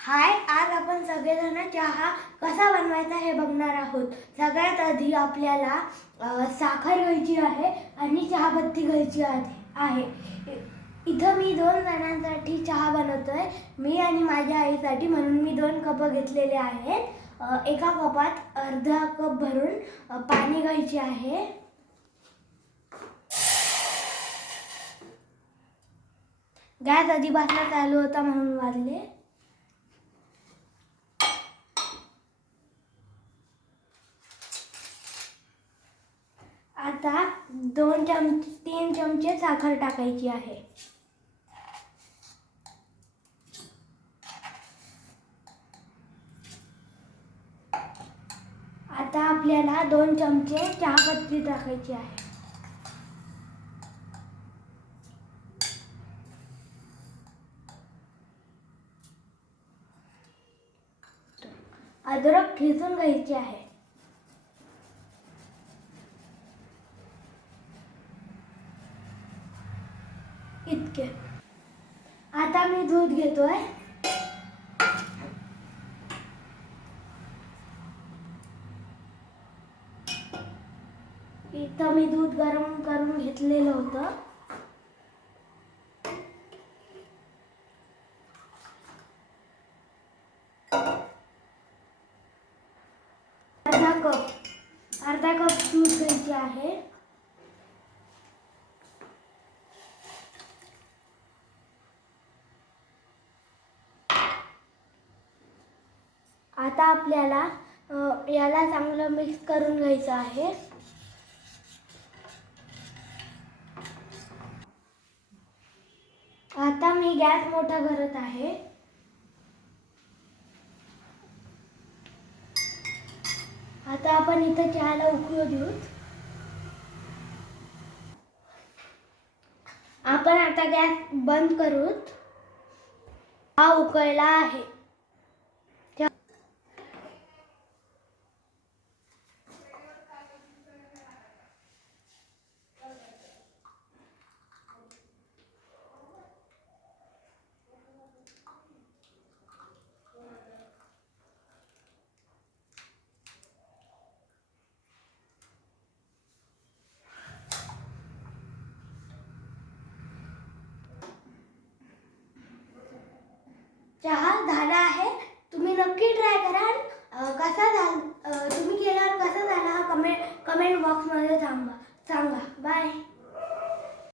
हाय, आज आपण सगळेजण चहा कसा बनवायचा हे बघणार आहोत. सगळ्यात आधी आपल्याला साखर घ्यायची आहे आणि चहापत्ती घ्यायची आहे. इथं मी 2 जणांसाठी चहा बनवतोय, मी आणि माझ्या आईसाठी, म्हणून मी 2 कप घेतलेले आहेत. एका कपात अर्धा कप भरून पाणी घ्यायचे आहे. गॅस आधीपासून चालू होता म्हणून वाजले. आता 3 चमचे साखर टाकायची आहे. आता आपल्याला 2 चमचे चहापत्ती टाकायची आहे. अद्रक ठेचून घ्यायची आहे. इतके. आता मी दूध घेतोय. इथं मी दूध गरम करून घेतलेलं होतं. अर्धा कप दूध घ्यायचे आहे. आता आपल्याला याला चांगलं मिक्स करून घ्यायचं आहे. आता मी गॅस मोठा करत आहे. आता आपण इथं चहाला उकळू देऊ. आपण आता गॅस बंद करू. हा उकळला आहे. चहा झाला आहे. तुम्ही नक्की ट्राय करा. तुम्ही केल्यावर कसा झाला कमेंट बॉक्समध्ये सांगा. बाय.